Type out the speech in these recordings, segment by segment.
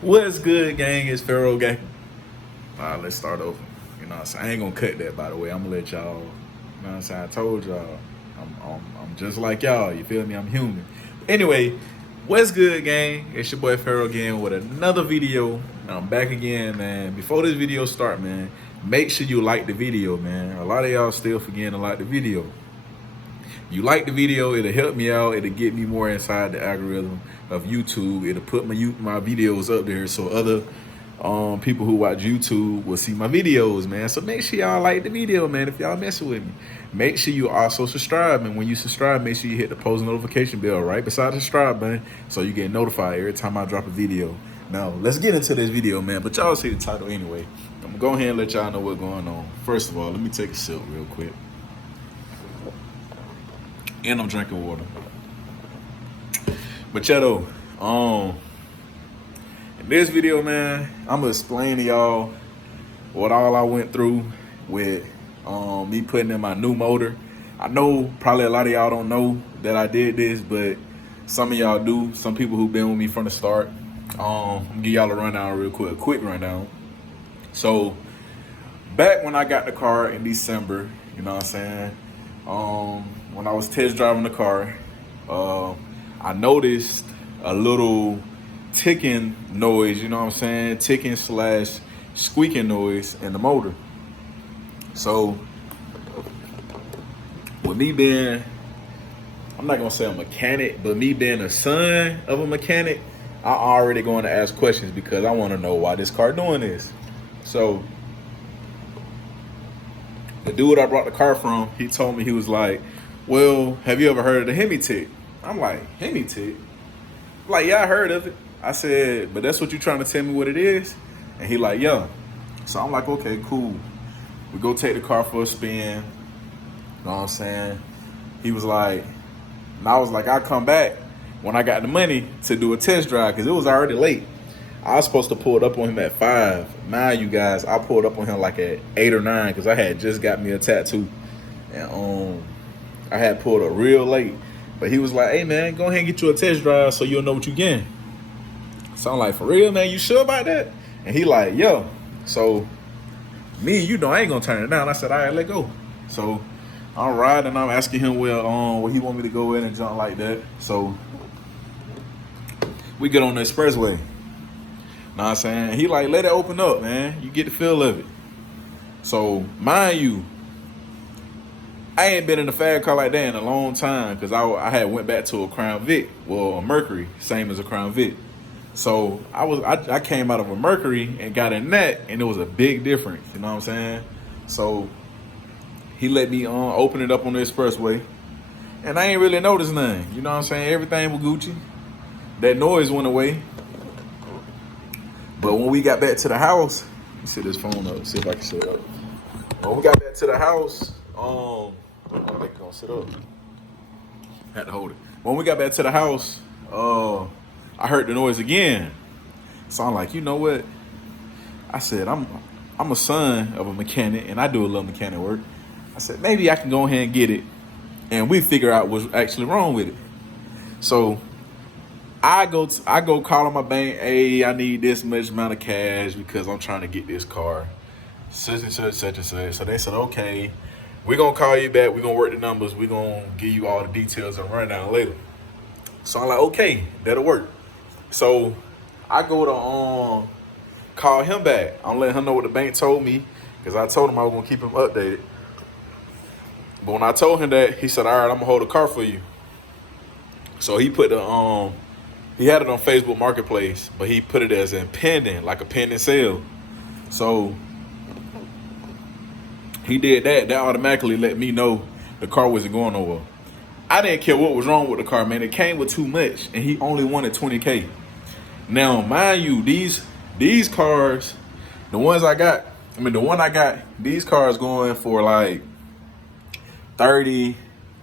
What's good, gang? It's Pharaoh gang. All right, let's start over. You know what I'm saying? I ain't gonna cut that, by the way. I'm gonna let y'all, you know what I'm saying? I told y'all, I'm just like y'all. You feel me? I'm human. Anyway, what's good, gang? It's your boy Pharaoh again with another video. And I'm back again, man. Before this video start, man, make sure you like the video, man. A lot of y'all still forgetting to like the video. You like the video, it'll help me out. It'll get me more inside the algorithm of YouTube. It'll put my videos up there so other people who watch YouTube will see my videos, man. So make sure y'all like the video, man, if y'all messing with me. Make sure you also subscribe, and when you subscribe, make sure you hit the post notification bell right beside the subscribe button so you get notified every time I drop a video. Now, let's get into this video, man, but y'all see the title anyway. I'm gonna go ahead and let y'all know what's going on. First of all, let me take a sip real quick. And I'm drinking water. But yeah, though, in this video, man, I'm gonna explain to y'all what all I went through with me putting in my new motor. I know probably a lot of y'all don't know that I did this, but some of y'all do. Some people who've been with me from the start. I'm gonna give y'all a rundown real quick, a quick rundown. So back when I got the car in December, you know what I'm saying? When I was test driving the car, I noticed a little ticking noise, you know what I'm saying? Ticking slash squeaking noise in the motor. So with me being, I'm not gonna say a mechanic, but me being a son of a mechanic, I already going to ask questions because I want to know why this car doing this. So the dude I brought the car from, he told me, he was like, well, have you ever heard of the Hemi tick? I'm like, Hemi tick? Like, yeah, I heard of it. I said, but that's what you trying to tell me what it is? And he like, yeah. So I'm like, okay, cool. We go take the car for a spin. You know what I'm saying? He was like, and I was like, I'll come back when I got the money to do a test drive because it was already late. I was supposed to pull it up on him at 5. Now, you guys, I pulled up on him like at 8 or 9 because I had just got me a tattoo. And I had pulled up real late. But he was like, hey, man, go ahead and get you a test drive so you'll know what you're getting. So I'm like, for real, man, you sure about that? And he like, yo. So me, you know, I ain't going to turn it down. I said, all right, let go. So I'm riding and I'm asking him where he want me to go in and jump like that. So we get on the expressway. Know what I'm saying? He like, let it open up, man. You get the feel of it. So, mind you, I ain't been in a fast car like that in a long time because I had went back to a Crown Vic, well, a Mercury, same as a Crown Vic. So I came out of a Mercury and got in that, and it was a big difference. You know what I'm saying? So he let me open it up on the expressway, and I ain't really noticed nothing. You know what I'm saying? Everything was Gucci. That noise went away. But when we got back to the house, let me set this phone up, see if I can set it up. When we got back to the house, I think it's gonna sit up. Had to hold it. When we got back to the house, I heard the noise again. So I'm like, you know what? I said, I'm a son of a mechanic and I do a little mechanic work. I said, maybe I can go ahead and get it and we figure out what's actually wrong with it. So I go call on my bank. Hey, I need this much amount of cash because I'm trying to get this car. Such and such, such and such. So they said, okay, we're going to call you back. We're going to work the numbers. We're going to give you all the details and run down later. So I'm like, okay, that'll work. So I go to call him back. I'm letting him know what the bank told me because I told him I was going to keep him updated. But when I told him that, he said, all right, I'm going to hold the car for you. So he put the he had it on Facebook Marketplace, but he put it as in pending, like a pending sale. So he did that. That automatically let me know the car wasn't going nowhere. I didn't care what was wrong with the car, man. It came with too much, and he only wanted 20K. Now, mind you, these cars, the one I got, these cars going for like 30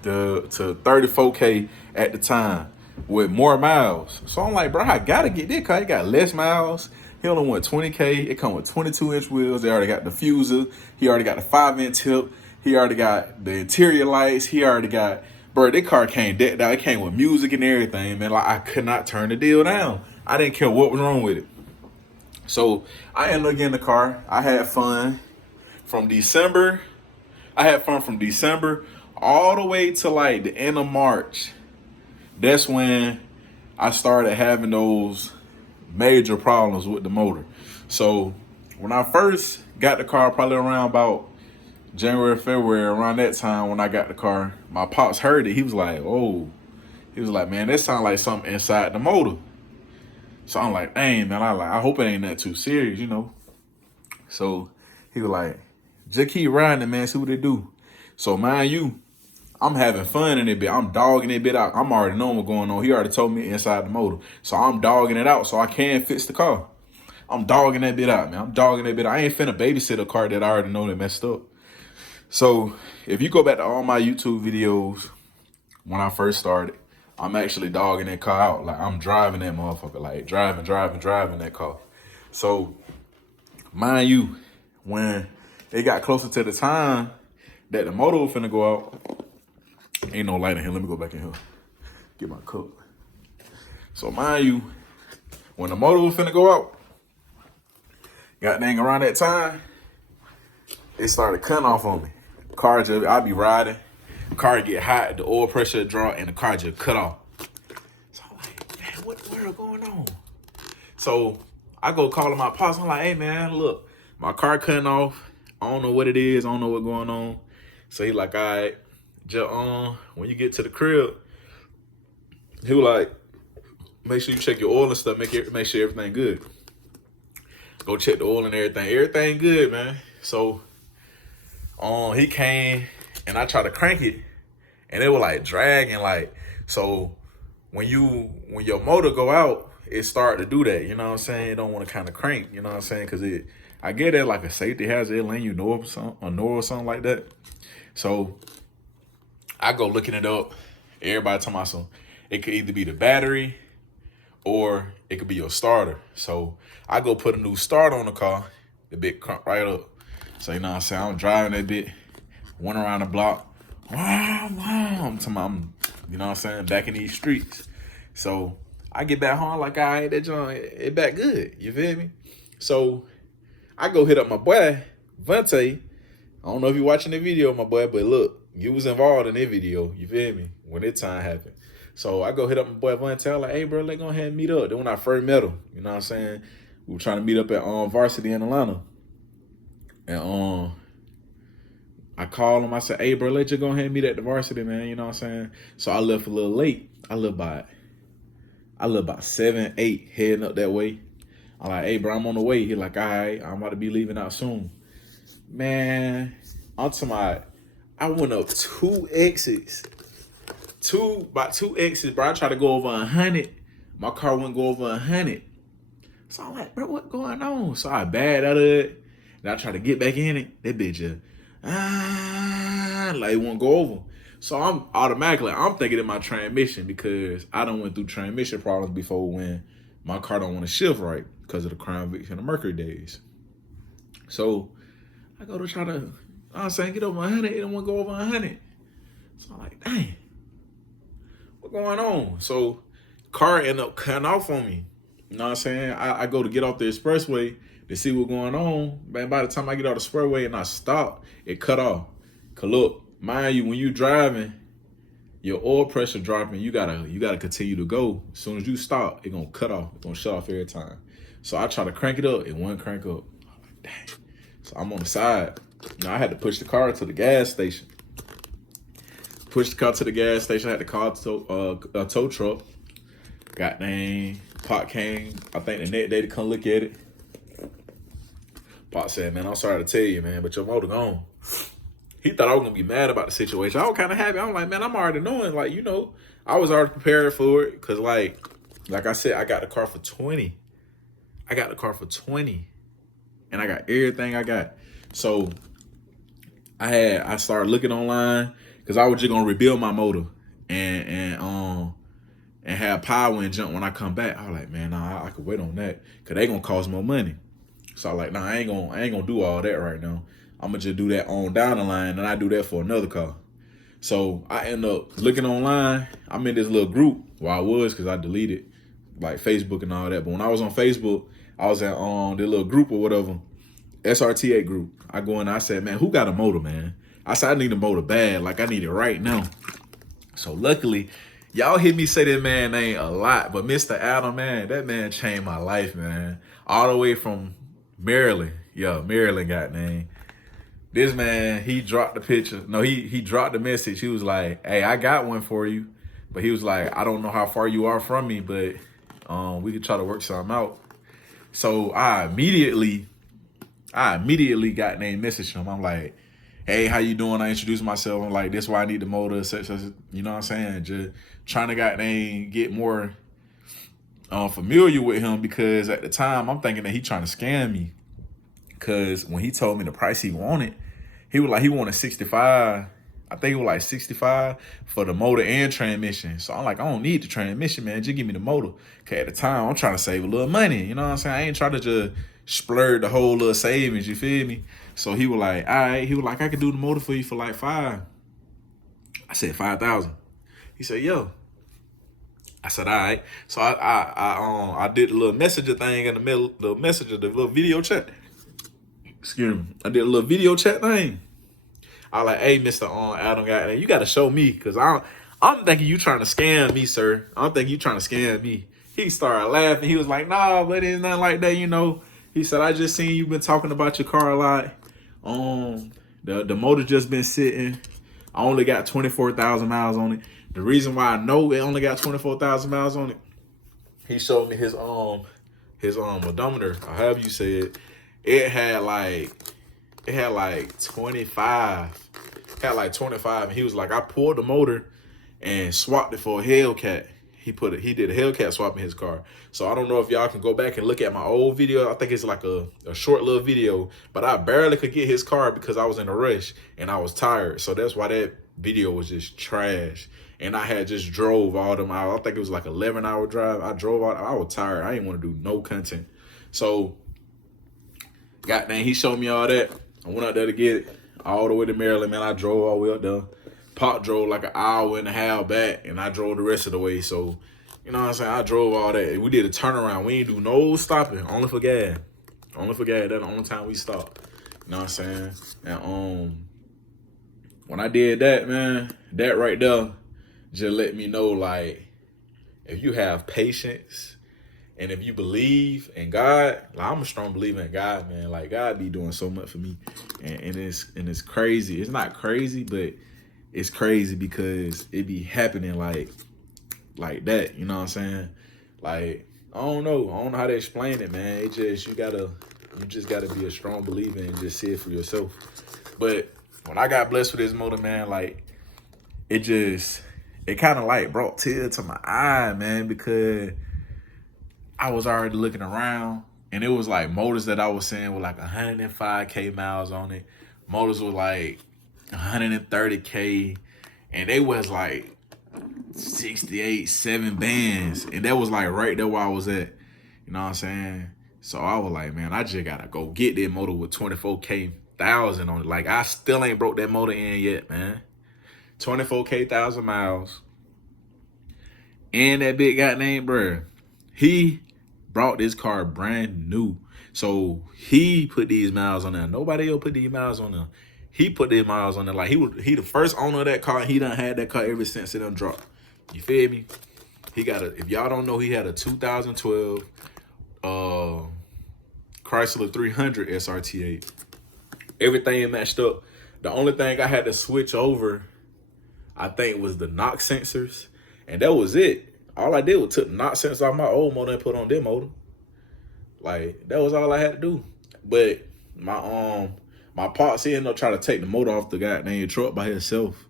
to 34K at the time with more miles. So I'm like, bro, I gotta get this car. He got less miles. He only want 20K. It come with 22-inch wheels. They already got the diffuser. He already got the 5-inch tip. He already got the interior lights. He already got, bro, that car came decked out. It came with music and everything, man. Like, I could not turn the deal down. I didn't care what was wrong with it. So I ended up getting the car. I had fun from December. I had fun from December all the way to like the end of March. That's when I started having those major problems with the motor. So when I first got the car, probably around about January, February, around that time when I got the car, my pops heard it. He was like, oh, he was like, man, that sounds like something inside the motor. So I'm like, dang, man, I hope it ain't that too serious, you know. So he was like, just keep riding it, man, see what it do. So mind you, I'm having fun in it bit. I'm dogging it bit out. I'm already knowing what's going on. He already told me inside the motor. So I'm dogging it out so I can fix the car. I'm dogging that bit out, man. I'm dogging that bit out. I ain't finna babysit a car that I already know that messed up. So if you go back to all my YouTube videos when I first started, I'm actually dogging that car out. Like I'm driving that motherfucker, like driving that car. So mind you, when it got closer to the time that the motor was finna go out, ain't no light in here. Let me go back in here. Get my cup. So mind you, when the motor was finna go out, got dang around that time, it started cutting off on me. Car just, I be riding, car get hot, the oil pressure drop, and the car just cut off. So I'm like, man, what the world going on? So I go calling my pops. I'm like, hey man, look, my car cutting off. I don't know what it is. I don't know what's going on. So he like, all right, just when you get to the crib, he was like, make sure you check your oil and stuff. Make sure everything good. Go check the oil and everything. Everything good, man. So he came and I tried to crank it, and it was like dragging, like, so when your motor go out, it start to do that, you know what I'm saying? It don't want to kind of crank, you know what I'm saying? Because I get it like a safety hazard, letting you know or something like that. So I go looking it up. Everybody talking about some, it could either be the battery or it could be your starter. So I go put a new starter on the car, the bit crunk right up. So you know what I'm saying? I'm driving that bit, went around the block. I'm talking about, you know what I'm saying, back in these streets. So I get back home like, all right, that joint, it back good. You feel me? So I go hit up my boy, Vante. I don't know if you're watching the video, my boy, but look, you was involved in that video. You feel me? When that time happened. So I go hit up my boy Vante. I'm like, hey, bro, let's go ahead and meet up. Then when I first met him, you know what I'm saying? We were trying to meet up at Varsity in Atlanta. And I called him. I said, hey, bro, let's just go ahead and meet at the Varsity, man. You know what I'm saying? So I left a little late. I live about 7, 8 heading up that way. I'm like, hey, bro, I'm on the way. He like, all right, I'm about to be leaving out soon. Man, I'm talking about, I went up about 2 exits, bro. I tried to go over 100. My car wouldn't go over 100. So I'm like, bro, what going on? So I backed out of it. And I tried to get back in it. That bitch just, like it won't go over. So I'm thinking in my transmission, because I done went through transmission problems before when my car don't want to shift right because of the Crown Vic and the Mercury days. So I go to try to, I'm saying, get over 100. It don't want to go over 100. So I'm like, dang, what going on? So car ended up cutting off on me. You know what I'm saying? I go to get off the expressway to see what's going on. Man, by the time I get off the expressway and I stop, it cut off. Cause look, mind you, when you driving, your oil pressure dropping, you gotta continue to go. As soon as you stop, it gonna cut off. It's gonna shut off every time. So I try to crank it up, it wouldn't crank up. I'm like, dang. So I'm on the side. You know, I had to push the car to the gas station. Pushed the car to the gas station. I had to call a tow truck. Got dang. Pop came, I think the next day, to come look at it. Pop said, man, I'm sorry to tell you, man, but your motor gone. He thought I was gonna be mad about the situation. I was kind of happy. I'm like, man, I'm already knowing, like, you know, I was already prepared for it. Cause like I said, I got the car for 20. And I got everything I got. So I started looking online, cause I was just gonna rebuild my motor and have power and jump when I come back. I was like, man, nah, I could wait on that, cause they gonna cost more money. So I like, nah, I ain't gonna do all that right now. I'm gonna just do that on down the line, and I do that for another car. So I end up looking online. I'm in this little group where I was, cause I deleted like Facebook and all that. But when I was on Facebook, I was in the little group or whatever, SRT8 group. I go in, I said, man, who got a motor, man? I said, I need a motor bad. Like, I need it right now. So luckily, y'all hear me say that man name a lot, but Mr. Adam, man, that man changed my life, man. All the way from Maryland. Yeah, Maryland got name. This man, he dropped the picture. No, he dropped the message. He was like, hey, I got one for you. But he was like, I don't know how far you are from me, but we could try to work something out. So I immediately got named message him. I'm like, hey, how you doing? I introduced myself. I'm like, this is why I need the motor, such, you know what I'm saying? Just trying to get more familiar with him, because at the time I'm thinking that he trying to scam me. Because when he told me the price he wanted, he wanted 65. I think it was like 65 for the motor and transmission. So I'm like, I don't need the transmission, man. Just give me the motor. Cause at the time I'm trying to save a little money. You know what I'm saying? I ain't trying to just splurge the whole little savings. You feel me? So he was like, all right. He was like, I could do the motor for you for like 5. I said 5,000. He said, yo. I said, all right. So I did the little messenger thing in the middle, the little video chat. Excuse me. I did a little video chat thing. I was like, hey, Mr. Adam, you got to show me, because I'm thinking you trying to scam me, sir. I'm thinking you trying to scam me. He started laughing. He was like, nah, but it's nothing like that, you know. He said, I just seen you been talking about your car a lot. The motor just been sitting. I only got 24,000 miles on it. The reason why I know it only got 24,000 miles on it, he showed me his odometer, or however you say it. It had like 25. Had like 25, and he was like, I pulled the motor and swapped it for a Hellcat. He did a Hellcat swap in his car. So I don't know if y'all can go back and look at my old video. I think it's like a short little video, but I barely could get his car because I was in a rush and I was tired. So that's why that video was just trash. And I had just drove all them hours. I think it was like 11-hour drive. I drove out. I was tired. I didn't want to do no content. So goddamn, he showed me all that. I went out there to get it. All the way to Maryland, man. I drove all the way up there. Pop drove like an hour and a half back, and I drove the rest of the way. So, you know what I'm saying? I drove all that. We did a turnaround. We ain't do no stopping, only for gas. Only for gas. That's the only time we stopped. You know what I'm saying? And when I did that, man, that right there just let me know, like, if you have patience and if you believe in God, like, I'm a strong believer in God, man. Like, God be doing so much for me, and it's crazy. It's not crazy, but it's crazy because it be happening like that. You know what I'm saying? Like, I don't know how to explain it, man. It just you just gotta be a strong believer and just see it for yourself. But when I got blessed with this motor, man, like, it kind of like brought tears to my eye, man, because I was already looking around, and it was like motors that I was seeing with like 105K miles on it. Motors were like 130K, and they was like 68, 7 bands. And that was like right there where I was at. You know what I'm saying? So I was like, man, I just gotta go get that motor with 24K thousand on it. Like, I still ain't broke that motor in yet, man. 24K thousand miles. And that big guy named bruh, he brought this car brand new. So he put these miles on there. Nobody else put these miles on there. He put these miles on there. Like, he the first owner of that car. He done had that car ever since it done dropped. You feel me? If y'all don't know, he had a 2012 Chrysler 300 SRT8. Everything matched up. The only thing I had to switch over, I think, was the knock sensors. And that was it. All I did was took the knock sensors off my old motor and put on this motor. Like, that was all I had to do. But my pops, he ended up trying to take the motor off the goddamn truck by himself.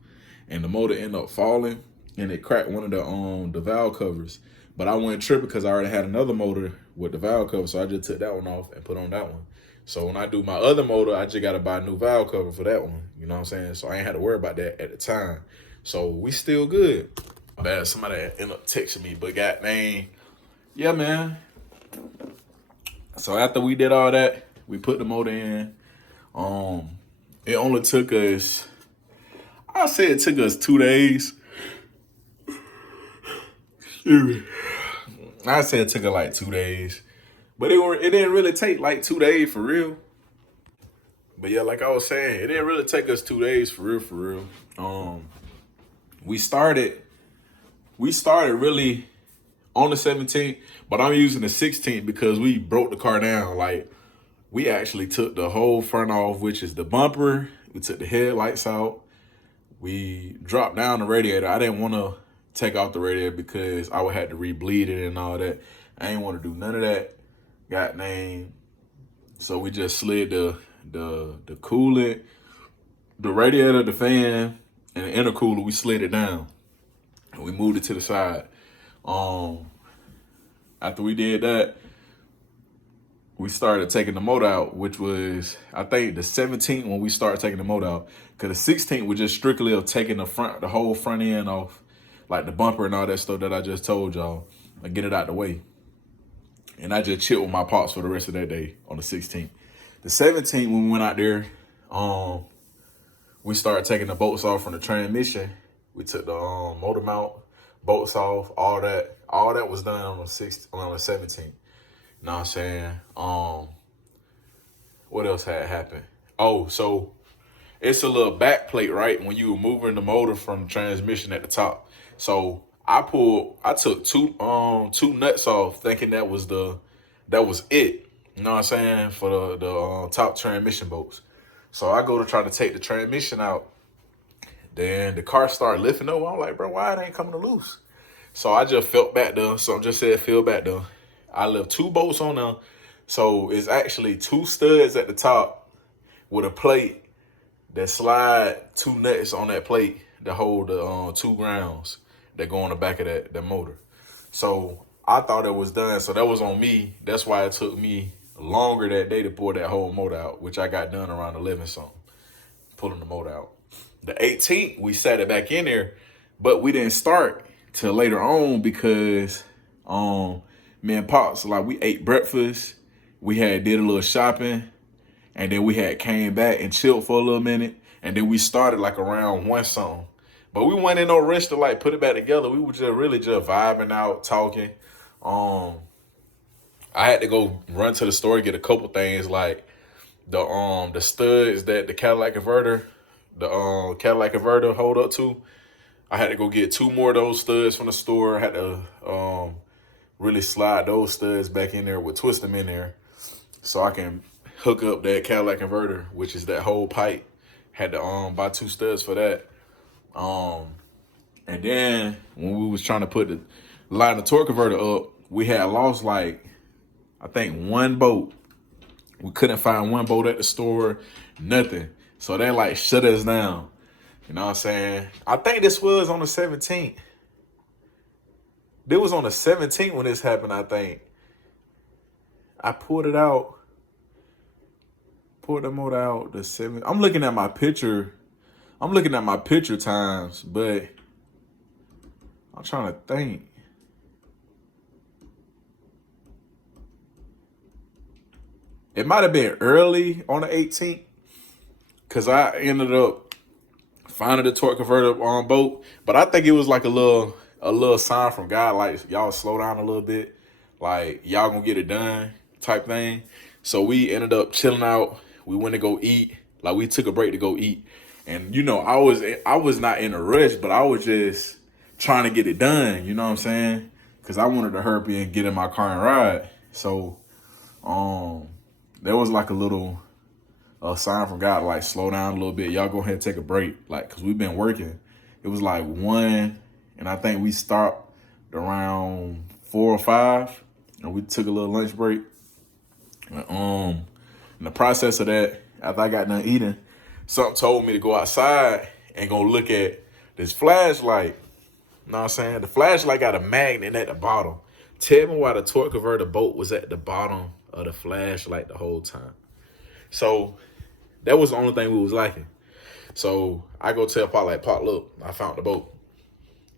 And the motor ended up falling, and it cracked one of the valve covers. But I wasn't tripping because I already had another motor with the valve cover, so I just took that one off and put on that one. So when I do my other motor, I just got to buy a new valve cover for that one. You know what I'm saying? So I ain't had to worry about that at the time. So we still good. Bad, somebody ended up texting me, but goddamn, yeah, man. So after we did all that, we put the motor in. It only took us, I say it took us 2 days. Excuse me. I say it took us like 2 days. But it didn't really take like 2 days for real. But yeah, like I was saying, it didn't really take us 2 days for real, for real. Um, we started really on the 17th, but I'm using the 16th because we broke the car down. Like we actually took the whole front off, which is the bumper. We took the headlights out. We dropped down the radiator. I didn't want to take off the radiator because I would have to re-bleed it and all that. I didn't want to do none of that. Got named. So we just slid the coolant, the radiator, the fan, and the intercooler. We slid it down and we moved it to the side. After we did that, we started taking the motor out, which was, I think, the 17th when we started taking the motor out. Because the 16th was just strictly of taking the whole front end off, like the bumper and all that stuff that I just told y'all, and get it out the way. And I just chilled with my pops for the rest of that day on the 16th. The 17th, when we went out there, we started taking the bolts off from the transmission. We took the motor mount, bolts off, all that. All that was done on the 17th. You know what I'm saying? What else had happened? Oh, so it's a little back plate, right? When you were moving the motor from the transmission at the top. So I took two nuts off, thinking that was it. You know what I'm saying? For the top transmission bolts. So I go to try to take the transmission out. Then the car started lifting over. I'm like, bro, why it ain't coming loose? So I just felt back there. So I just said, feel back there. I left 2 bolts on there. So it's actually 2 studs at the top with a plate that slide 2 nuts on that plate that hold the 2 grounds that go on the back of that motor. So I thought it was done. So that was on me. That's why it took me longer that day to pull that whole motor out, which I got done around 11 something, pulling the motor out. The 18th, we sat it back in there, but we didn't start till later on because me and Pops, like, we ate breakfast, we did a little shopping, and then we came back and chilled for a little minute, and then we started like around 1 something. But we went in no rush to like put it back together. We were just really just vibing out, talking. I had to go run to the store, get a couple things like the studs that the Cadillac converter hold up to. I had to go get 2 more of those studs from the store. I had to really slide those studs back in there, twist them in there so I can hook up that Cadillac converter, which is that whole pipe. Had to buy 2 studs for that. And then when we was trying to line the torque converter up, we had lost like, I think 1 bolt. We couldn't find 1 bolt at the store, nothing. So they like shut us down. You know what I'm saying? I think this was on the 17th. This was on the 17th when this happened, I think. I pulled it out. Pulled the motor out the 7th. I'm looking at my picture times, but I'm trying to think. It might have been early on the 18th because I ended up finding the torque converter on boat. But I think it was like a little sign from God, like, y'all slow down a little bit, like y'all gonna get it done type thing. So we ended up chilling out. We went to go eat. Like, we took a break to go eat. And, you know, I was not in a rush, but I was just trying to get it done. You know what I'm saying? Because I wanted to hurry and get in my car and ride. So there was like a little sign from God, like, slow down a little bit. Y'all go ahead and take a break. Like, because we've been working. It was like 1, and I think we stopped around 4 or 5. And we took a little lunch break. In the process of that, after I got done eating, something told me to go outside and go look at this flashlight. You know what I'm saying? The flashlight got a magnet at the bottom. Tell me why the torque converter bolt was at the bottom of the flashlight the whole time. So that was the only thing we was lacking. So I go tell Pop, like, Pop, look, I found the bolt.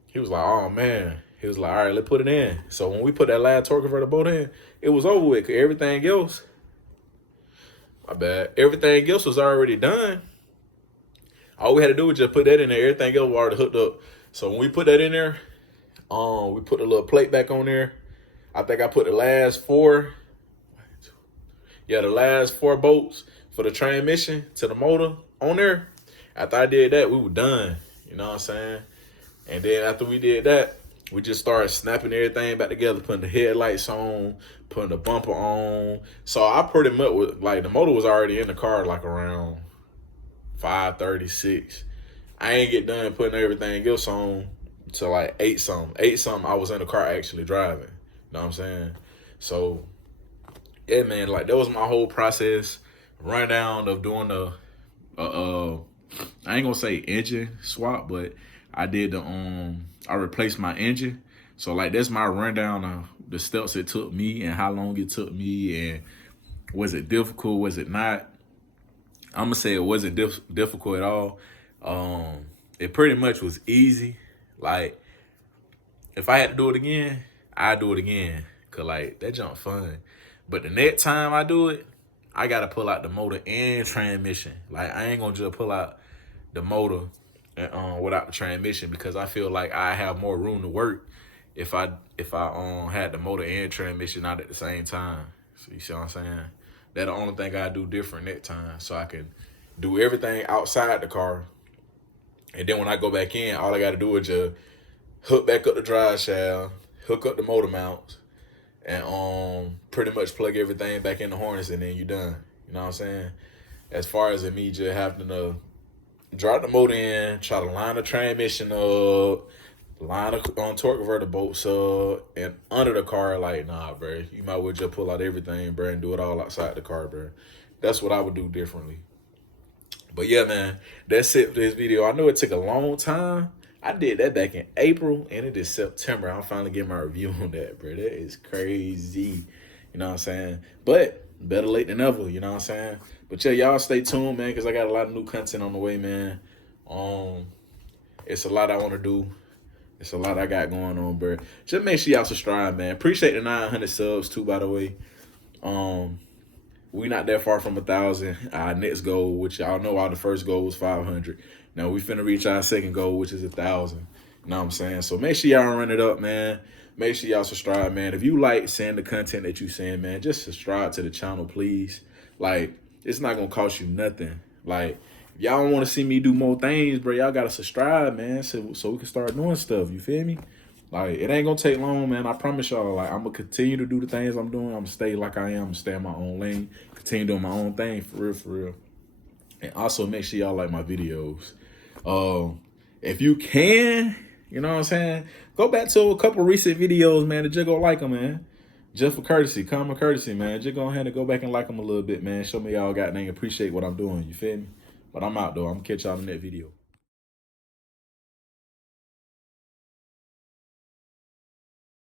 He was like, oh, man. He was like, all right, let's put it in. So when we put that last torque converter bolt in, it was over with. 'Cause everything else, my bad, everything else was already done. All we had to do was just put that in there. Everything else was already hooked up. So when we put that in there, we put a little plate back on there. I think I put the last 4 Yeah, the last 4 bolts for the transmission to the motor on there. After I did that, we were done. You know what I'm saying? And then after we did that, we just started snapping everything back together, putting the headlights on, putting the bumper on. So I pretty much was like, the motor was already in the car like around 5:36. I ain't get done putting everything else on till like 8 something. 8 something I was in the car actually driving. You know what I'm saying? So yeah, man, like that was my whole process, rundown of doing the I ain't gonna say engine swap, but I did I replaced my engine. So like that's my rundown of the steps it took me and how long it took me, and was it difficult, was it not? I'm gonna say it wasn't difficult at all. It pretty much was easy. Like if I had to do it again, I'd do it again. Cause like that junk fun. But the next time I do it, I gotta pull out the motor and transmission. Like I ain't gonna just pull out the motor and, without the transmission, because I feel like I have more room to work if I had the motor and transmission out at the same time. So you see what I'm saying? That's the only thing I do different that time, so I can do everything outside the car. And then when I go back in, all I gotta do is just hook back up the drive shaft, hook up the motor mounts, and pretty much plug everything back in the harness, and then you done. You know what I'm saying? As far as me just having to drop the motor in, try to line the transmission up, line the torque converter bolts up, and under the car, like, nah, bro. You might well just pull out everything, bro, and do it all outside the car, bro. That's what I would do differently. But yeah, man, that's it for this video. I know it took a long time. I did that back in April, and it is September. I'm finally getting my review on that, bro. That is crazy. You know what I'm saying? But better late than never, you know what I'm saying? But yeah, y'all stay tuned, man, because I got a lot of new content on the way, man. It's a lot I want to do. It's a lot I got going on, bro. Just make sure y'all subscribe, man. Appreciate the 900 subs, too, by the way. We not that far from 1,000. Our next goal, which y'all know our first goal was 500. Now we finna reach our second goal, which is 1,000. You know what I'm saying? So make sure y'all run it up, man. Make sure y'all subscribe, man. If you like seeing the content that you seeing, man, just subscribe to the channel, please. Like, it's not gonna cost you nothing. Like, if y'all don't want to see me do more things, bro, y'all gotta subscribe, man, so we can start doing stuff. You feel me? Like, it ain't gonna take long, man. I promise y'all. Like, I'm gonna continue to do the things I'm doing. I'm gonna stay like I am. I'm gonna stay in my own lane. Continue doing my own thing, for real, for real. And also make sure y'all like my videos. If you can, you know what I'm saying, go back to a couple recent videos, man, and just go like them, man. Just for courtesy, common courtesy, man. Just go ahead and go back and like them a little bit, man. Show me y'all goddamn appreciate what I'm doing. You feel me? But I'm out, though. I'm gonna catch y'all in that video.